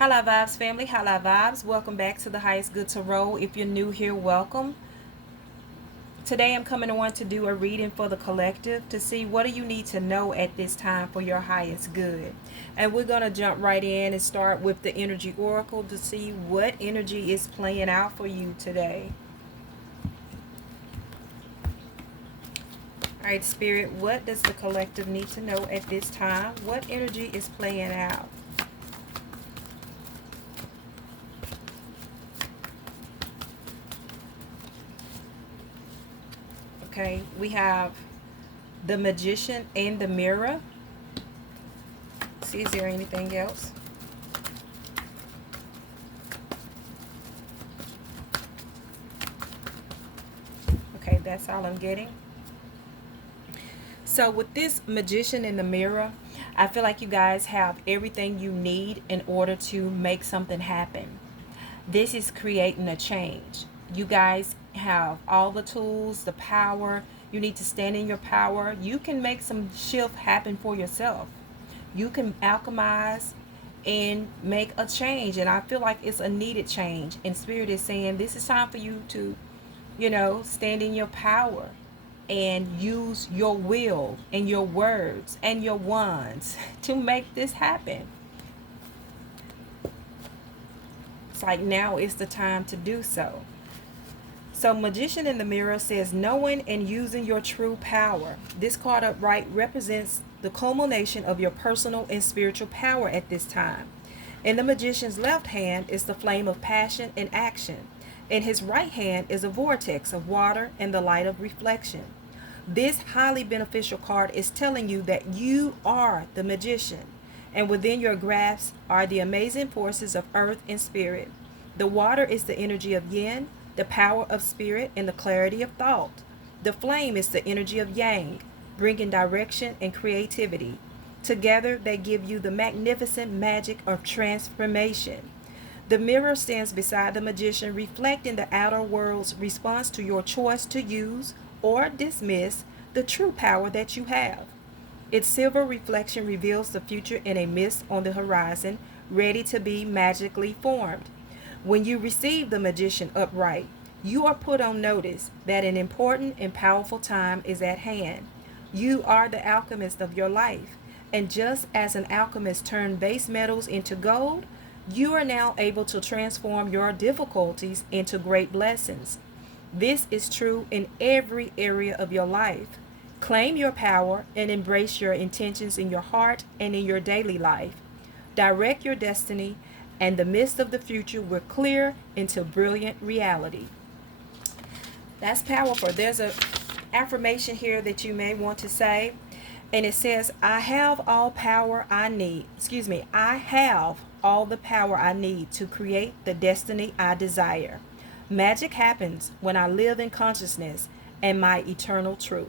Hala Vibes family, Hala Vibes. Welcome back to the Highest Good Tarot. If you're new here, welcome. Today I'm coming on to do a reading for the collective to see what do you need to know at this time for your highest good. And we're going to jump right in and start with the energy oracle to see what energy is playing out for you today. All right, Spirit, what does the collective need to know at this time? What energy is playing out? Okay, we have the Magician and the Mirror. See, is there anything else? Okay, that's all I'm getting. So with this Magician in the Mirror, I feel like you guys have everything you need in order to make something happen. This is creating a change. You guys have all the tools, the power. You need to stand in your power. You can make some shift happen for yourself. You can alchemize and make a change. And I feel like it's a needed change. And Spirit is saying this is time for you to, stand in your power and use your will and your words and your wands to make this happen. It's like now is the time to do so. So Magician in the Mirror says knowing and using your true power. This card upright represents the culmination of your personal and spiritual power at this time. In the Magician's left hand is the flame of passion and action. In his right hand is a vortex of water and the light of reflection. This highly beneficial card is telling you that you are the magician, and within your grasp are the amazing forces of earth and spirit. The water is the energy of yin, the power of spirit, and the clarity of thought. The flame is the energy of yang, bringing direction and creativity. Together, they give you the magnificent magic of transformation. The mirror stands beside the magician, reflecting the outer world's response to your choice to use or dismiss the true power that you have. Its silver reflection reveals the future in a mist on the horizon, ready to be magically formed. When you receive the magician upright, you are put on notice that an important and powerful time is at hand. You are the alchemist of your life, and just as an alchemist turned base metals into gold, you are now able to transform your difficulties into great blessings. This is true in every area of your life. Claim your power and embrace your intentions in your heart and in your daily life. Direct your destiny, and the mist of the future will clear into brilliant reality. That's powerful. There's a affirmation here that you may want to say, and it says, I have all power I need. I have all the power I need to create the destiny I desire. Magic happens when I live in consciousness and my eternal truth.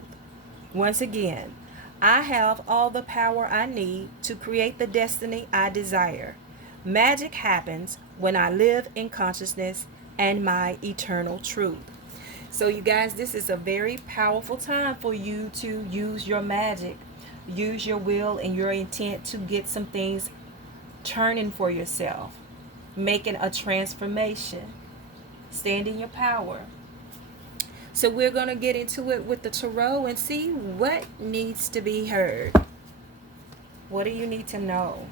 Once again, I have all the power I need to create the destiny I desire. Magic happens when I live in consciousness and my eternal truth. So you guys, this is a very powerful time for you to use your magic, use your will and your intent to get some things turning for yourself, making a transformation. Stand in your power. So we're going to get into it with the tarot and see what needs to be heard. What do you need to know?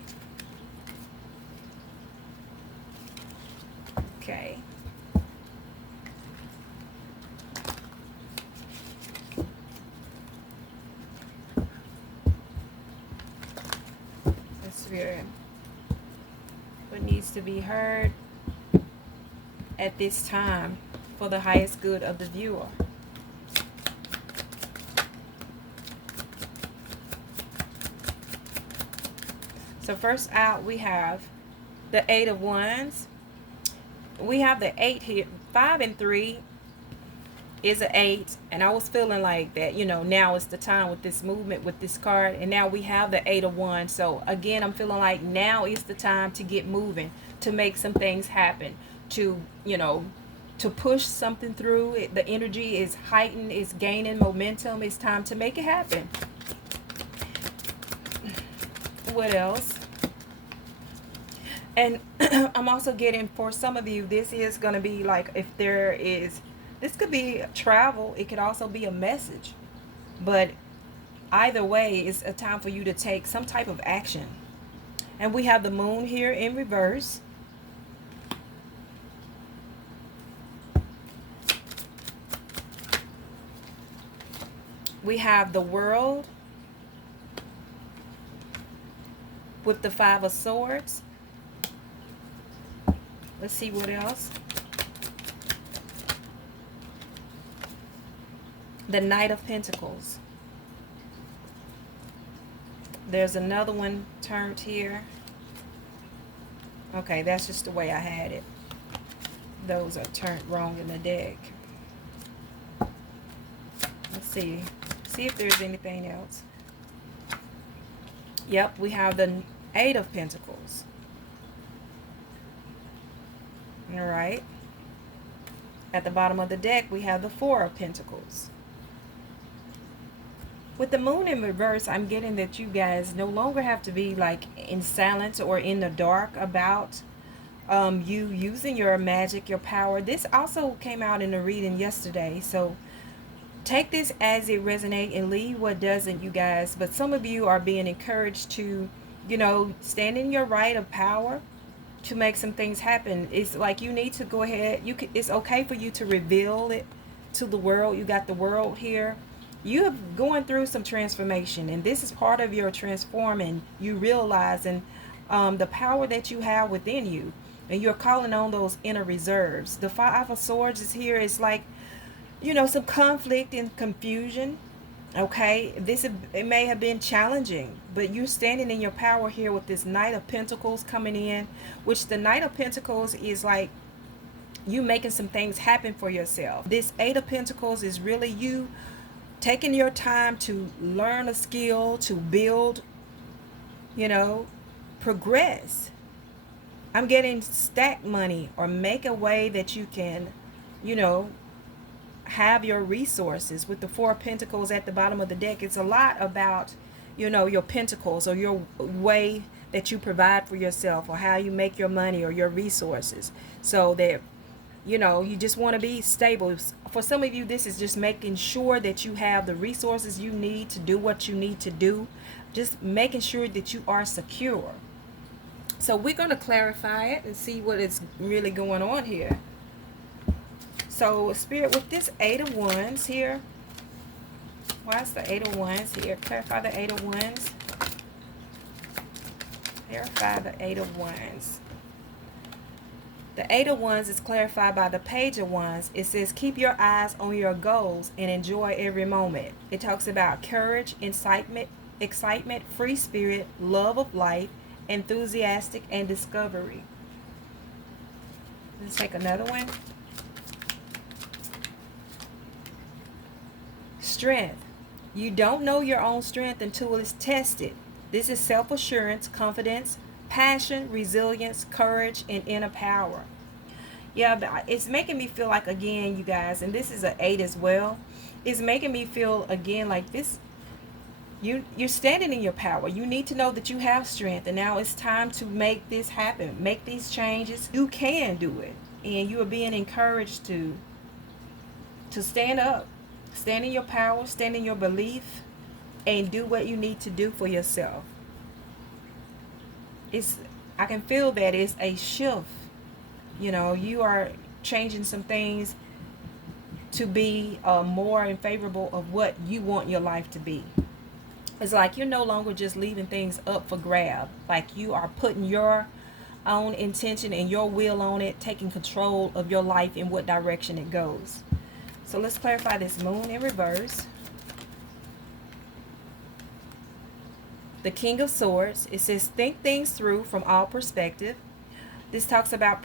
Okay. Spirit, what needs to be heard at this time for the highest good of the viewer? So first out we have the Eight of Wands. We have the 8 here. 5 and 3 is an 8, and I was feeling like that, now is the time with this movement with this card, and now we have the 8 of Wands. So again, I'm feeling like now is the time to get moving, to make some things happen, to to push something through it. The energy is heightened, it's gaining momentum. It's time to make it happen. What else? And I'm also getting, for some of you, this is going to be like, if there is, this could be travel, it could also be a message. But either way, it's a time for you to take some type of action. And we have the moon here in reverse. We have the world with the Five of Swords. Let's see what else. The Knight of Pentacles. There's another one turned here. Okay, that's just the way I had it. Those are turned wrong in the deck. Let's see. See if there's anything else. Yep, we have the Eight of Pentacles. All right. At the bottom of the deck, we have the Four of Pentacles. With the moon in reverse, I'm getting that you guys no longer have to be like in silence or in the dark about you using your magic, your power. This also came out in the reading yesterday. So take this as it resonates and leave what doesn't, you guys. But some of you are being encouraged to, you know, stand in your right of power to make some things happen. It's like you need to go ahead. It's okay for you to reveal it to the world. You got the world here. You have going through some transformation, and this is part of your transforming. You realizing the power that you have within you, and you're calling on those inner reserves. The Five of Swords is here. It's like, you know, some conflict and confusion. Okay, it may have been challenging, but you're standing in your power here with this Knight of Pentacles coming in, which the Knight of Pentacles is like you making some things happen for yourself. This Eight of Pentacles is really you taking your time to learn a skill, to build, you know, progress. I'm getting stack money, or make a way that you can, you know, have your resources. With the Four of Pentacles at the bottom of the deck, it's a lot about, you know, your pentacles, or your way that you provide for yourself, or how you make your money or your resources, so that, you know, you just want to be stable. For some of you, this is just making sure that you have the resources you need to do what you need to do. Just making sure that you are secure. So we're going to clarify it and see what is really going on here. So Spirit, with this Eight of Wands here, why is the Eight of Wands here? Clarify the Eight of Wands. Clarify the Eight of Wands. The Eight of Wands is clarified by the Page of Wands. It says, keep your eyes on your goals and enjoy every moment. It talks about courage, excitement, free spirit, love of life, enthusiastic, and discovery. Let's take another one. Strength. You don't know your own strength until it's tested. This is self-assurance, confidence, passion, resilience, courage, and inner power. Yeah, but it's making me feel like, again, you guys, and this is an 8 as well, it's making me feel again like this, you're standing in your power. You need to know that you have strength, and now it's time to make this happen, make these changes. You can do it, and you are being encouraged to stand up, stand in your power, stand in your belief, and do what you need to do for yourself. I can feel that it's a shift. You know, you are changing some things to be more in favorable of what you want your life to be. It's like you're no longer just leaving things up for grab. Like you are putting your own intention and your will on it, taking control of your life and what direction it goes. So let's clarify this moon in reverse. The King of Swords, it says, think things through from all perspective. This talks about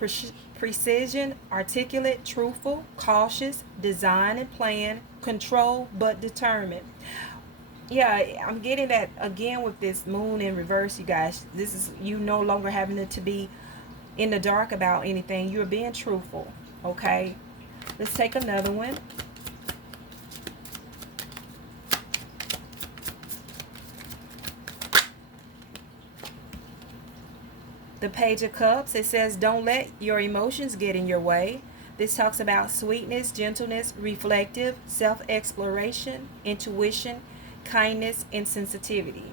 precision, articulate, truthful, cautious, design and plan, control, but determined. Yeah, I'm getting that again with this moon in reverse, you guys. This is you no longer having to be in the dark about anything. You're being truthful, okay? Let's take another one. The Page of Cups, it says, don't let your emotions get in your way. This talks about sweetness, gentleness, reflective, self-exploration, intuition, kindness, and sensitivity.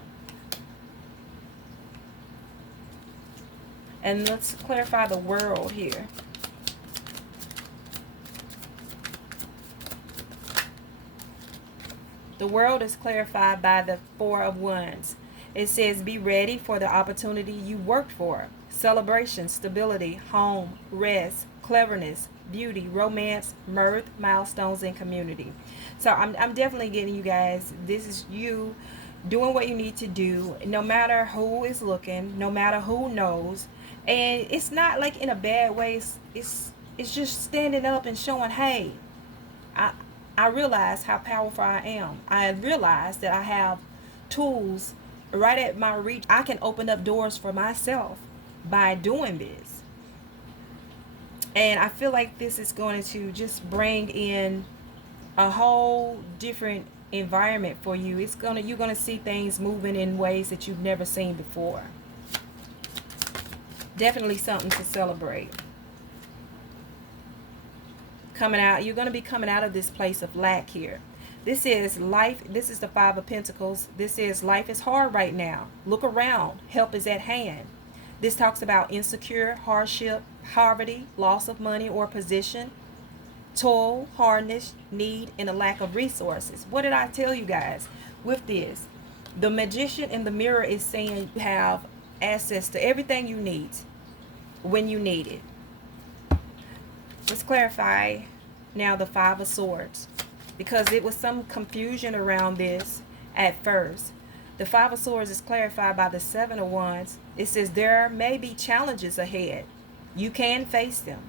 And let's clarify the world here. The world is clarified by the Four of Wands. It says, be ready for the opportunity you worked for. Celebration, stability, home, rest, cleverness, beauty, romance, mirth, milestones, and community. So I'm definitely getting you guys, this is you doing what you need to do, no matter who is looking, no matter who knows. And it's not like in a bad way. It's just standing up and showing, hey, I I realize how powerful I am. I realize that I have tools right at my reach. I can open up doors for myself by doing this. And I feel like this is going to just bring in a whole different environment for you. You're gonna see things moving in ways that you've never seen before. Definitely something to celebrate. You're going to be coming out of this place of lack here. This is life. This is the Five of Pentacles. This is life is hard right now. Look around. Help is at hand. This talks about insecure, hardship, poverty, loss of money or position, toil, hardness, need, and a lack of resources. What did I tell you guys with this? The Magician in the Mirror is saying you have access to everything you need when you need it. Let's clarify now the Five of Swords, because it was some confusion around this at first. The Five of Swords is clarified by the Seven of Wands. It says there may be challenges ahead. You can face them.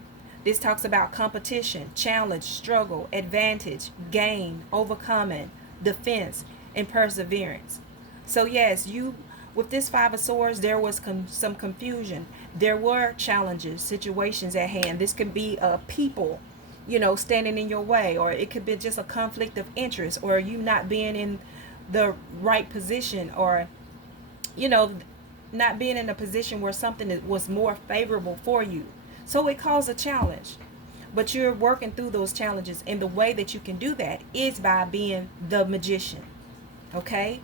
This talks about competition, challenge, struggle, advantage, gain, overcoming, defense, and perseverance. So yes, with this Five of Swords, there was some confusion. There were challenges, situations at hand. This could be people, standing in your way, or it could be just a conflict of interest, or you not being in the right position, or, not being in a position where something that was more favorable for you. So it caused a challenge. But you're working through those challenges, and the way that you can do that is by being the Magician. Okay?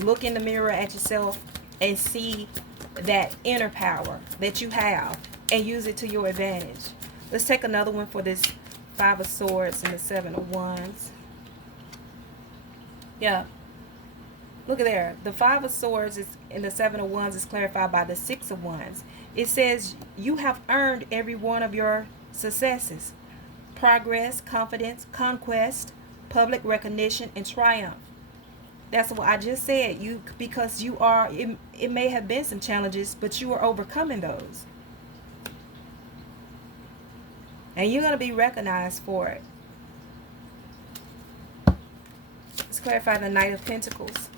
Look in the mirror at yourself and see that inner power that you have and use it to your advantage. Let's take another one for this Five of Swords and the Seven of Wands. Yeah. Look at there. The Five of Swords and the Seven of Wands is clarified by the Six of Wands. It says you have earned every one of your successes. Progress, confidence, conquest, public recognition, and triumph. That's what I just said. Because you are, it may have been some challenges, but you are overcoming those. And you're going to be recognized for it. Let's clarify the Knight of Pentacles.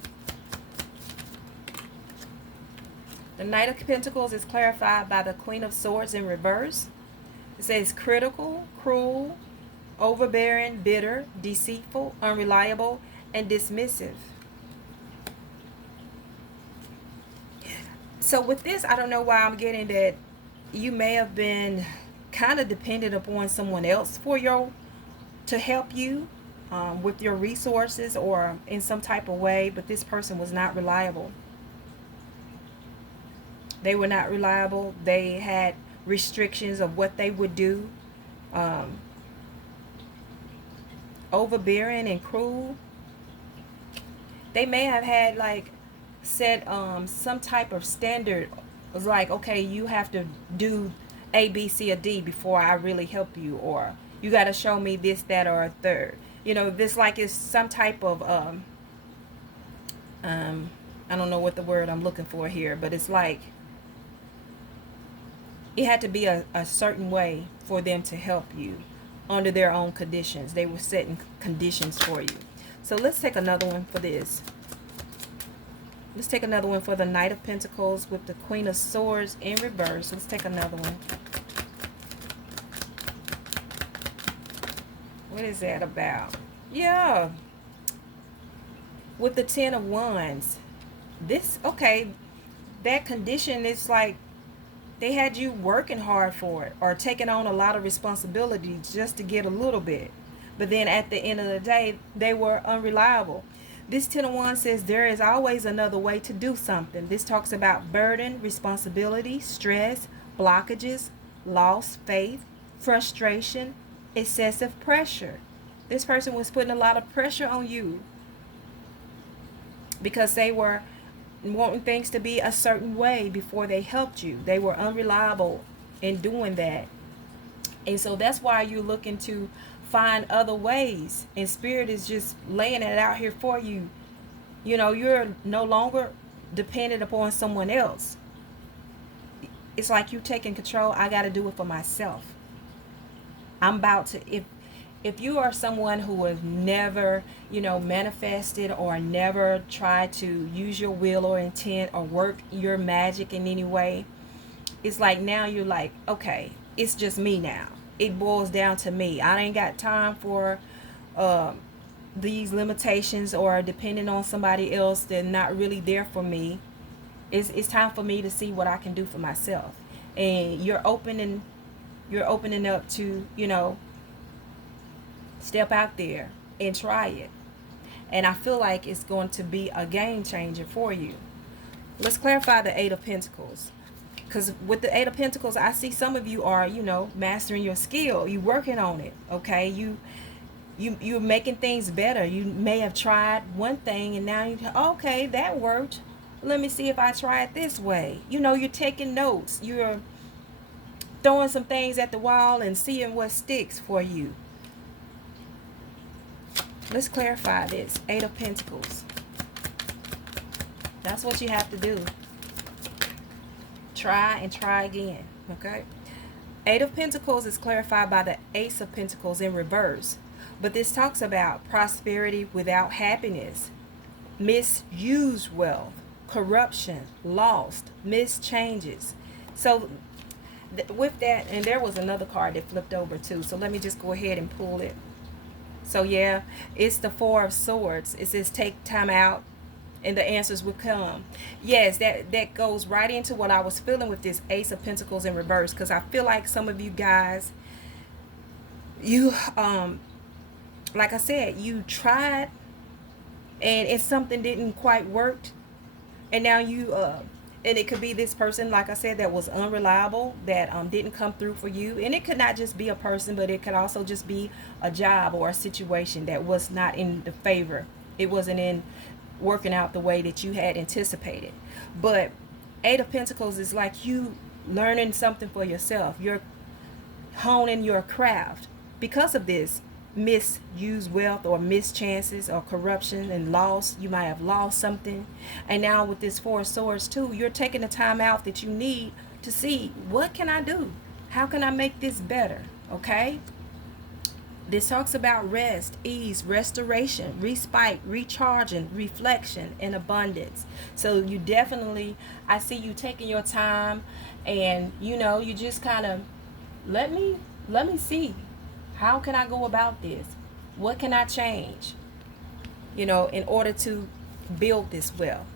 The Knight of Pentacles is clarified by the Queen of Swords in reverse. It says critical, cruel, overbearing, bitter, deceitful, unreliable, and dismissive. So with this, I don't know why I'm getting that you may have been kind of dependent upon someone else to help you with your resources or in some type of way, but this person was not reliable. They were not reliable. They had restrictions of what they would do. Overbearing and cruel. They may have had set some type of standard. It was like, okay, you have to do A, B, C, or D before I really help you, or you got to show me this, that, or a third. This is some type of I don't know what the word I'm looking for here, but it's like it had to be a certain way for them to help you under their own conditions. They were setting conditions for you. So let's take another one for this. Let's take another one for the Knight of Pentacles with the Queen of Swords in reverse. Let's take another one. What is that about? Yeah. With the Ten of Wands. Okay, that condition is like They had you working hard for it or taking on a lot of responsibility just to get a little bit. But then at the end of the day, they were unreliable. This 10 of Wands says there is always another way to do something. This talks about burden, responsibility, stress, blockages, lost faith, frustration, excessive pressure. This person was putting a lot of pressure on you because they were wanting things to be a certain way before they helped you. They were unreliable in doing that. And so that's why you're looking to find other ways. And Spirit is just laying it out here for you. You know, you're no longer dependent upon someone else. It's like you taking control. I got to do it for myself. I'm about to, if you are someone who has never, manifested or never tried to use your will or intent or work your magic in any way, it's like now you're like, okay, it's just me now. It boils down to me. I ain't got time for these limitations or depending on somebody else that's not really there for me. It's time for me to see what I can do for myself. And you're opening up to, step out there and try it. And I feel like it's going to be a game changer for you. Let's clarify the Eight of Pentacles. Because with the Eight of Pentacles, I see some of you are, mastering your skill. You working on it, okay? You're making things better. You may have tried one thing and now okay, that worked. Let me see if I try it this way. You're taking notes. You're throwing some things at the wall and seeing what sticks for you. Let's clarify this. Eight of Pentacles. That's what you have to do. Try and try again. Okay? Eight of Pentacles is clarified by the Ace of Pentacles in reverse. But this talks about prosperity without happiness, misused wealth, corruption, lost, missed changes. So with that, and there was another card that flipped over too. So let me just go ahead and pull it. So yeah, it's the Four of Swords. It says take time out and the answers will come. Yes, that goes right into what I was feeling with this Ace of Pentacles in reverse. Because I feel like some of you guys, you, like I said, you tried and it's something didn't quite work. And now you, and it could be this person, like I said, that was unreliable, that didn't come through for you. And it could not just be a person, but it could also just be a job or a situation that was not in the favor. It wasn't in working out the way that you had anticipated. But Eight of Pentacles is like you learning something for yourself. You're honing your craft. Because of this misused wealth or missed chances or corruption and loss, you might have lost something. And now with this Four of Swords too, you're taking the time out that you need to see, what can I do? How can I make this better? Okay? This talks about rest, ease, restoration, respite, recharging, reflection, and abundance. So you definitely, I see you taking your time and you just kind of let me see, how can I go about this? What can I change? In order to build this wealth.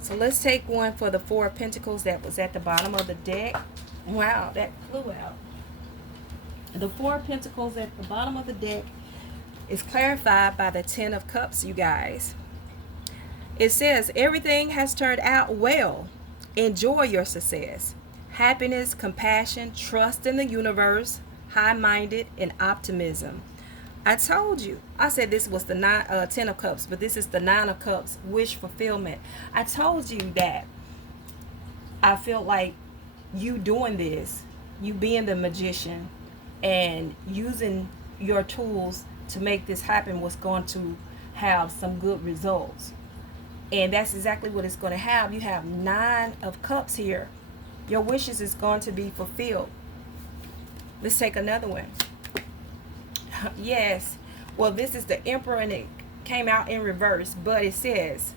So let's take one for the Four of Pentacles that was at the bottom of the deck. Wow, that flew out. The Four of Pentacles at the bottom of the deck is clarified by the Ten of Cups, you guys. It says, everything has turned out well. Enjoy your success. Happiness, compassion, trust in the universe, high-minded, and optimism. I told you. I said this was the Ten of Cups, but this is the Nine of Cups, wish fulfillment. I told you that I feel like you doing this, you being the magician and using your tools to make this happen was going to have some good results. And that's exactly what it's going to have. You have Nine of Cups here. Your wishes is going to be fulfilled. Let's take another one. Yes. Well, this is the Emperor and it came out in reverse, but it says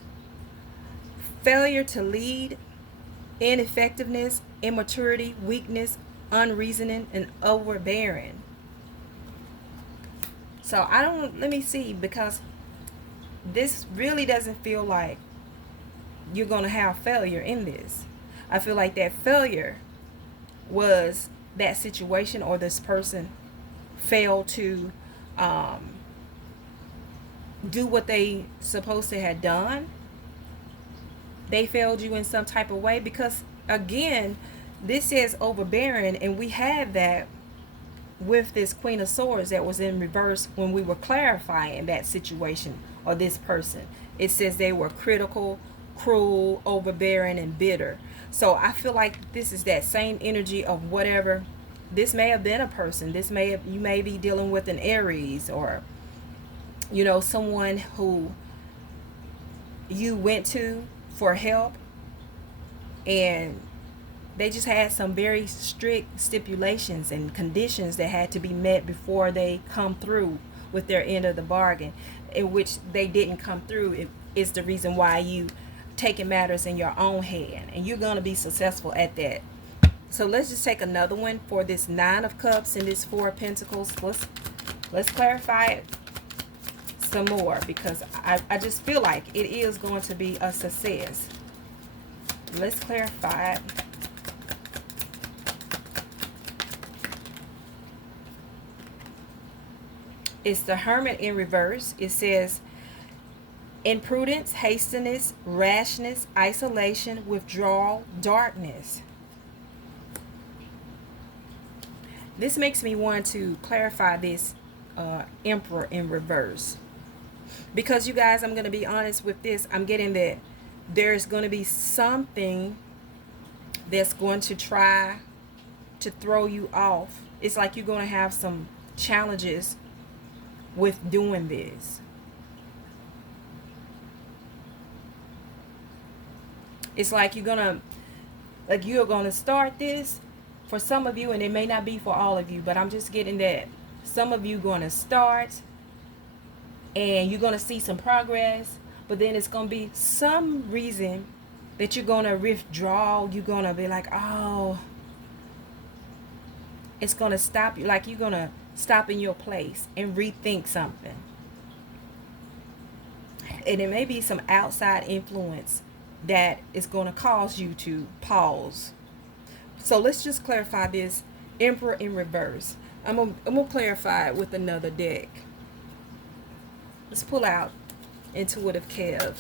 failure to lead, ineffectiveness, immaturity, weakness, unreasoning, and overbearing. So let me see, because this really doesn't feel like you're going to have failure in this. I feel like that failure was that situation, or this person failed to do what they supposed to have done. They failed you in some type of way, because again, this says overbearing, and we had that with this Queen of Swords that was in reverse when we were clarifying that situation or this person. It says they were critical, cruel, overbearing, and bitter. So I feel like this is that same energy of whatever. This may have been a person. You may be dealing with an Aries, or someone who you went to for help, and they just had some very strict stipulations and conditions that had to be met before they come through with their end of the bargain, in which they didn't come through. It is the reason why you taking matters in your own hand, and you're going to be successful at that. So let's just take another one for this Nine of Cups and this Four of Pentacles. Let's clarify it some more, because I just feel like it is going to be a success. Let's clarify it. It's the Hermit in reverse. It says imprudence, hastiness, rashness, isolation, withdrawal, darkness. This makes me want to clarify this Emperor in reverse, because you guys, I'm going to be honest with this. I'm getting that there's going to be something that's going to try to throw you off. It's like you're going to have some challenges with doing this. It's like you're gonna start this for some of you, and it may not be for all of you, but I'm just getting that some of you going to start and you're going to see some progress, but then it's going to be some reason that you're going to withdraw. You're going to be like, oh, it's going to stop you. Like you're going to stop in your place and rethink something. And it may be some outside influence that is going to cause you to pause. So let's just clarify this Emperor in reverse. I'm gonna clarify it with another deck. Let's pull out Intuitive Kev,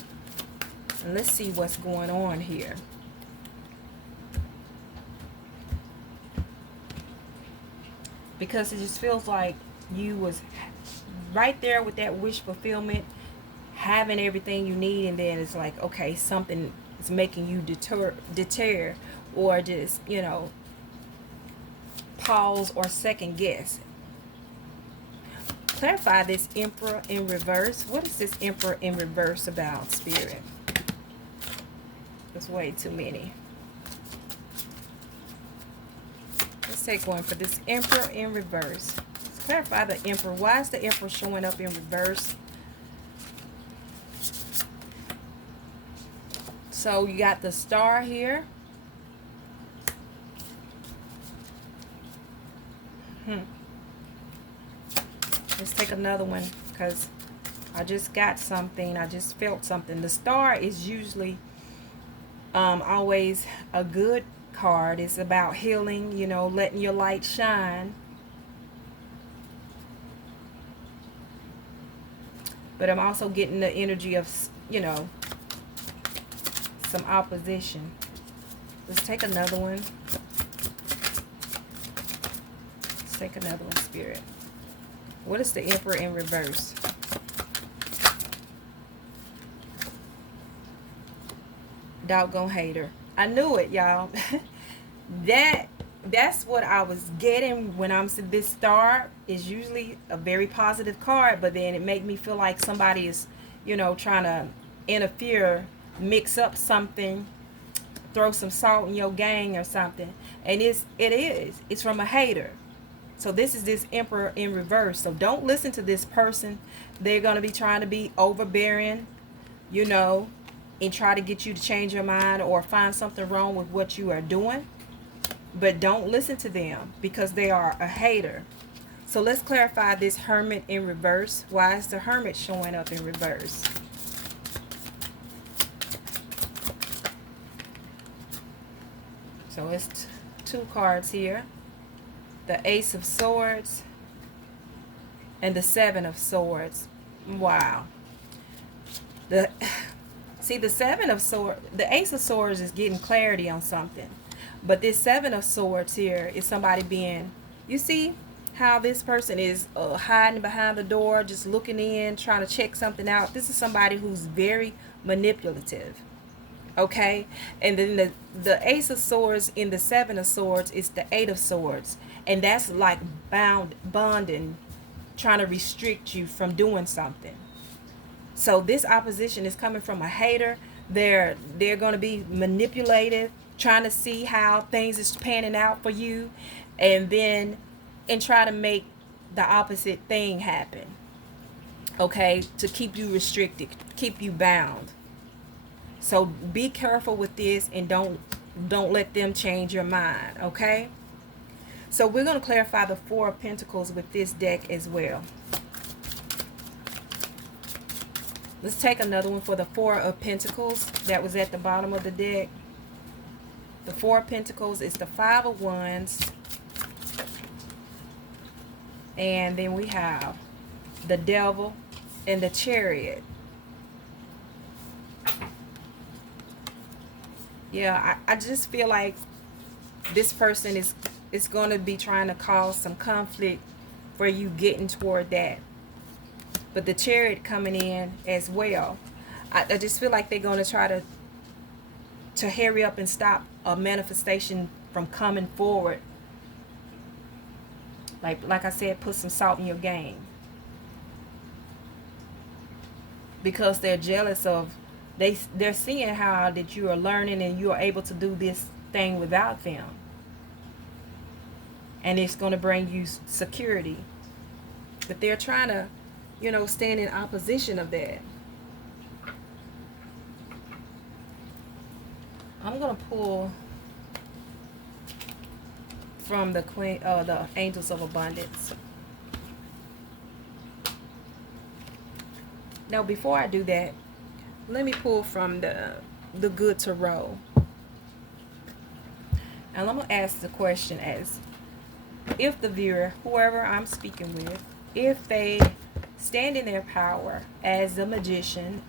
and let's see what's going on here. Because it just feels like you was right there with that wish fulfillment, having everything you need, and then it's like, okay, something is making you deter, or just, pause or second guess. Clarify this Emperor in reverse. What is this Emperor in reverse about, Spirit? There's way too many. Let's take one for this Emperor in reverse. Let's clarify the Emperor. Why is the Emperor showing up in reverse? So you got the Star here. Let's take another one, because I just got something. I just felt something. The Star is usually always a good card. It's about healing, letting your light shine. But I'm also getting the energy of, some opposition. Let's take another one. Let's take another one, Spirit. What is the Emperor in reverse? Doggone hater. I knew it, y'all. That's what I was getting when I'm saying this Star is usually a very positive card, but then it make me feel like somebody is, trying to interfere, mix up something, throw some salt in your gang or something. And it's from a hater. So this is this Emperor in reverse. So don't listen to this person. They're going to be trying to be overbearing, and try to get you to change your mind or find something wrong with what you are doing. But don't listen to them, because they are a hater. So let's clarify this Hermit in reverse. Why is the Hermit showing up in reverse? So it's two cards here. The Ace of Swords and the Seven of Swords. Wow. The See, the Seven of Swords, the Ace of Swords is getting clarity on something. But this Seven of Swords here is somebody being, you see how this person is hiding behind the door, just looking in, trying to check something out. This is somebody who's very manipulative. Okay? And then the Ace of Swords in the Seven of Swords is the Eight of Swords. And that's like bonding, trying to restrict you from doing something. So this opposition is coming from a hater. They're going to be manipulative, trying to see how things is panning out for you, and try to make the opposite thing happen. Okay, to keep you restricted, keep you bound. So be careful with this, and don't let them change your mind. Okay. So we're going to clarify the Four of Pentacles with this deck as well. Let's take another one for the Four of Pentacles that was at the bottom of the deck. The Four of Pentacles is the Five of Wands. And then we have the Devil and the Chariot. Yeah, I just feel like this person is going to be trying to cause some conflict for you getting toward that. But the Chariot coming in as well. I just feel like they're going to try to hurry up and stop a manifestation from coming forward. Like I said, put some salt in your game. Because they're jealous of, they're seeing how that you are learning and you are able to do this thing without them. And it's going to bring you security. But they're trying to, stand in opposition of that. I'm going to pull from the the Angels of Abundance. Now, before I do that, let me pull from the Good Tarot. And I'm going to ask the question as, if the viewer, whoever I'm speaking with, if they stand in their power as a magician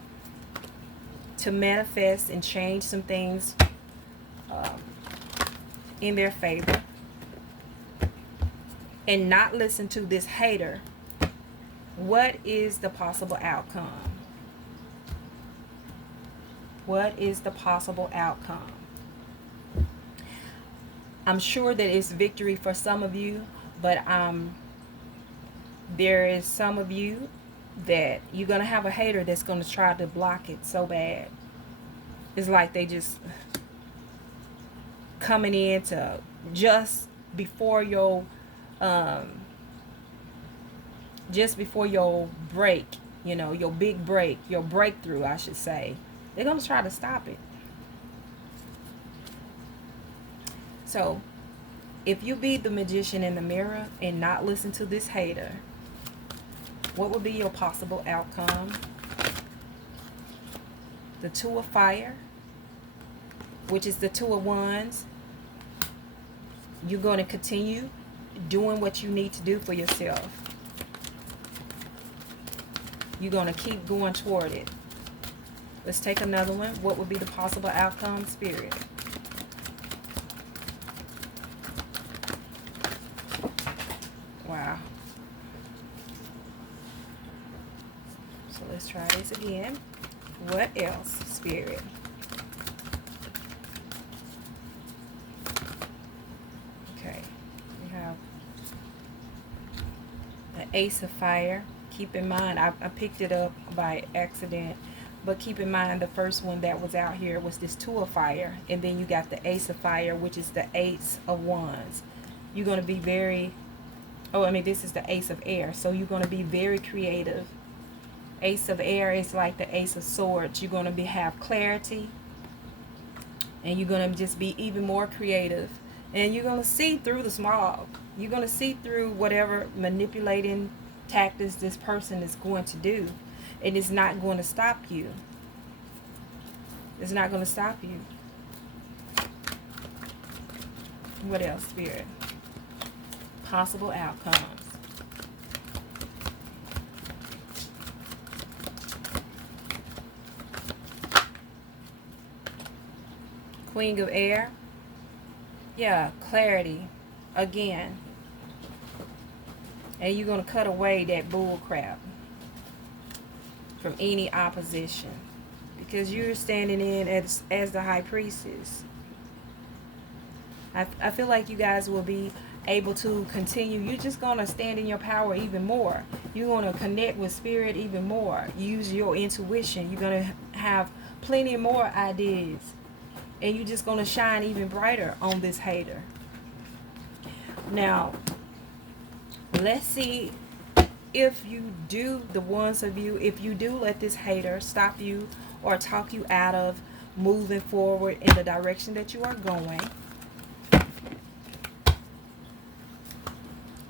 to manifest and change some things in their favor, and not listen to this hater, what is the possible outcome? What is the possible outcome? I'm sure that it's victory for some of you, but there is some of you that you're going to have a hater that's going to try to block it so bad. It's like they just coming in to just before your break, your big break, your breakthrough, I should say. They're going to try to stop it. So, if you be the magician in the mirror and not listen to this hater, what would be your possible outcome? The Two of Fire, which is the Two of Wands. You're going to continue doing what you need to do for yourself. You're going to keep going toward it. Let's take another one. What would be the possible outcome, Spirit? Wow. So let's try this again. What else, Spirit? Okay. We have the Ace of Fire. Keep in mind, I picked it up by accident. But keep in mind, the first one that was out here was this Two of Fire. And then you got the Ace of Fire, which is the Ace of Wands. You're going to be very... this is the Ace of Air. So you're going to be very creative. Ace of Air is like the Ace of Swords. You're going to have clarity. And you're going to just be even more creative. And you're going to see through the smog. You're going to see through whatever manipulating tactics this person is going to do. And it's not going to stop you. It's not going to stop you. What else, Spirit? Possible outcomes. Queen of Air. Yeah, clarity. Again. And you're going to cut away that bull crap from any opposition. Because you're standing in as the high priestess. I feel like you guys will be able to continue. You're just going to stand in your power even more. You're going to connect with spirit even more. Use your intuition. You're going to have plenty more ideas. And you're just going to shine even brighter on this hater. Now, let's see if you do, the ones of you, if you do let this hater stop you or talk you out of moving forward in the direction that you are going,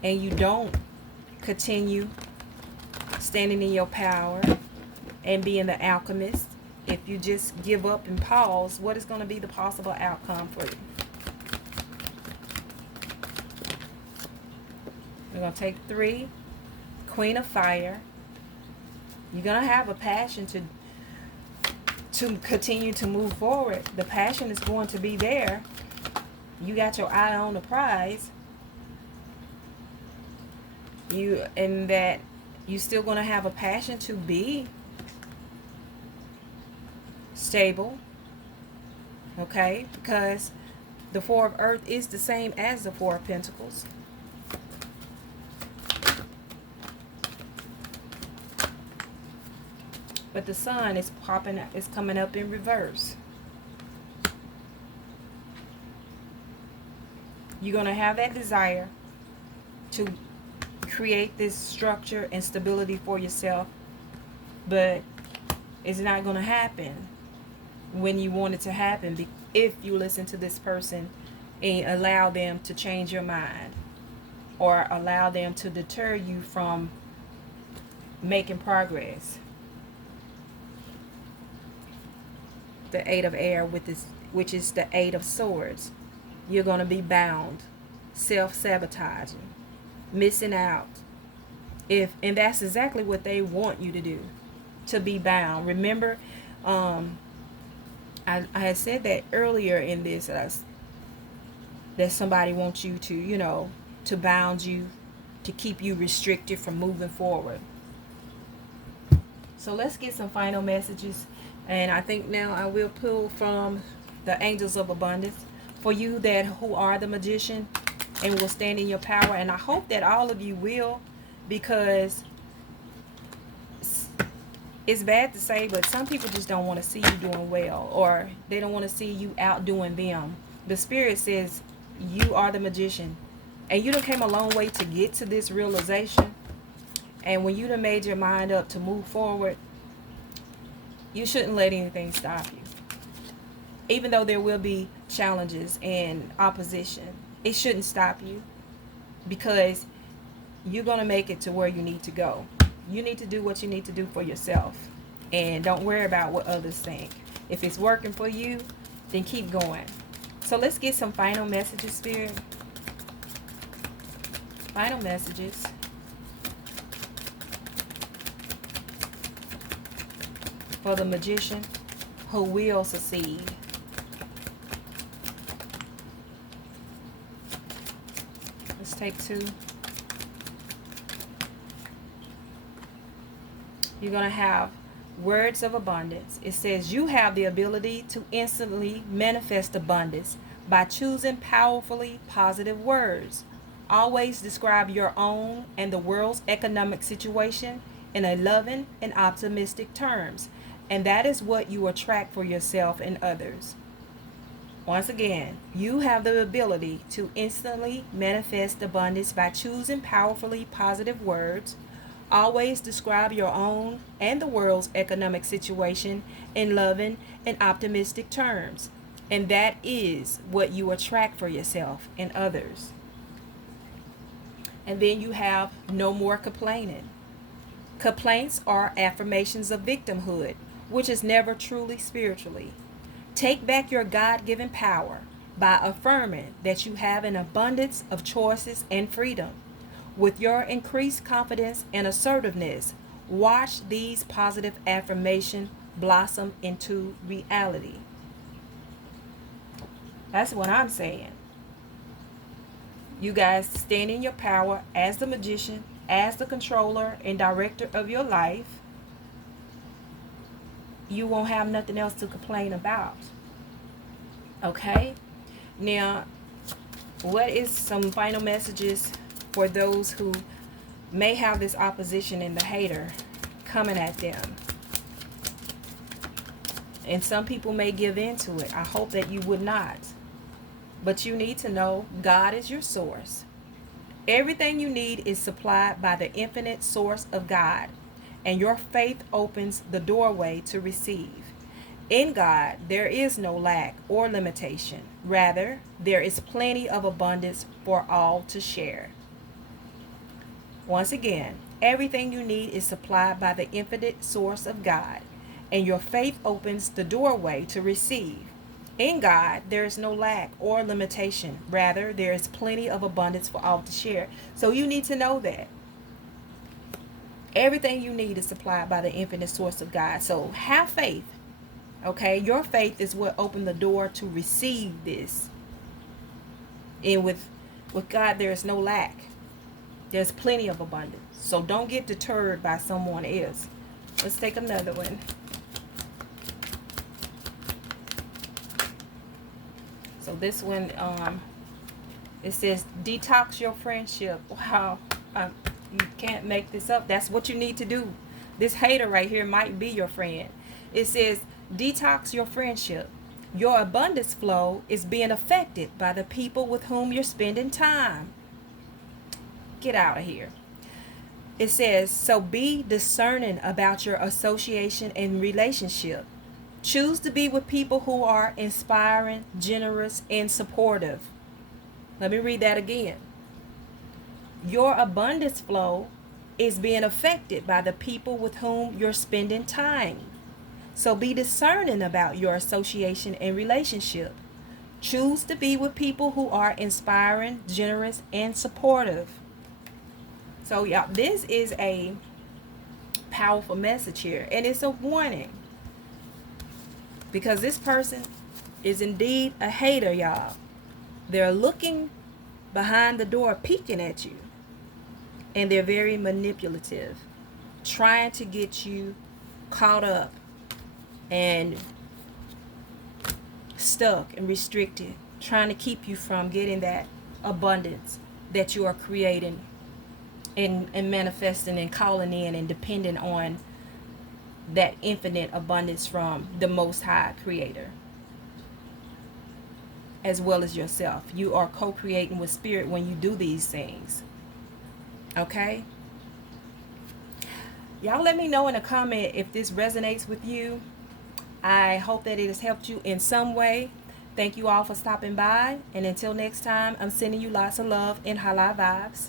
and you don't continue standing in your power and being the alchemist, if you just give up and pause, what is going to be the possible outcome for you? We're going to take 3. Queen of Fire. You're going to have a passion to continue to move forward. The passion is going to be there. You got your eye on the prize. And that you still going to have a passion to be stable. Okay? Because the 4 of Earth is the same as the 4 of Pentacles. But the sun is coming up in reverse. You're going to have that desire to create this structure and stability for yourself, but it's not going to happen when you want it to happen if you listen to this person and allow them to change your mind or allow them to deter you from making progress. The 8 of Air, which is the 8 of Swords. You're going to be bound, self-sabotaging, missing out. And that's exactly what they want you to do, to be bound. Remember, I had said that earlier in this, that somebody wants you to, to bound you, to keep you restricted from moving forward. So let's get some final messages. And I think now I will pull from the Angels of Abundance for you who are the magician and will stand in your power. And I hope that all of you will, because it's bad to say, but some people just don't want to see you doing well, or they don't want to see you outdoing them. The Spirit says you are the magician, and you done came a long way to get to this realization. And when you done made your mind up to move forward, you shouldn't let anything stop you. Even though there will be challenges and opposition, it shouldn't stop you, because you're going to make it to where you need to go. You need to do what you need to do for yourself, and don't worry about what others think. If it's working for you, then keep going. So let's get some final messages, Spirit. Final messages. For the magician who will succeed. Let's take 2. You're going to have words of abundance. It says you have the ability to instantly manifest abundance by choosing powerfully positive words. Always describe your own and the world's economic situation in a loving and optimistic terms. And that is what you attract for yourself and others. Once again, you have the ability to instantly manifest abundance by choosing powerfully positive words. Always describe your own and the world's economic situation in loving and optimistic terms. And that is what you attract for yourself and others. And then you have no more complaining. Complaints are affirmations of victimhood, which is never truly spiritually. Take back your God-given power. by affirming that you have an abundance of choices and freedom. With your increased confidence and assertiveness, watch these positive affirmations blossom into reality. That's what I'm saying. You guys stand in your power as the magician, as the controller and director of your life. You won't have nothing else to complain about. Okay? Now, what is some final messages for those who may have this opposition and the hater coming at them? And some people may give in to it. I hope that you would not. But you need to know God is your source. Everything you need is supplied by the infinite source of God, and your faith opens the doorway to receive. In God, there is no lack or limitation. Rather, there is plenty of abundance for all to share. Once again, everything you need is supplied by the infinite source of God, and your faith opens the doorway to receive. In God, there is no lack or limitation. Rather, there is plenty of abundance for all to share. So you need to know that. Everything you need is supplied by the infinite source of God. So have faith. Okay? Your faith is what opened the door to receive this. And with God, there is no lack. There's plenty of abundance. So don't get deterred by someone else. Let's take another one. So this one, it says, detox your friendship. Wow, you can't make this up. That's what you need to do. This hater right here might be your friend. It says, detox your friendship. Your abundance flow is being affected by the people with whom you're spending time. Get out of here. It says, so be discerning about your association and relationship. Choose to be with people who are inspiring, generous, and supportive. Let me read that again. Your abundance flow is being affected by the people with whom you're spending time. So be discerning about your association and relationship. Choose to be with people who are inspiring, generous, and supportive. So, yeah, this is a powerful message here, and it's a warning. Because this person is indeed a hater, y'all. They're looking behind the door, peeking at you. And they're very manipulative, trying to get you caught up and stuck and restricted, trying to keep you from getting that abundance that you are creating and manifesting and calling in and depending on that infinite abundance from the Most High Creator, as well as yourself. You are co-creating with Spirit when you do these things. Okay? Y'all let me know in a comment if this resonates with you. I hope that it has helped you in some way. Thank you all for stopping by. And until next time, I'm sending you lots of love and high vibes.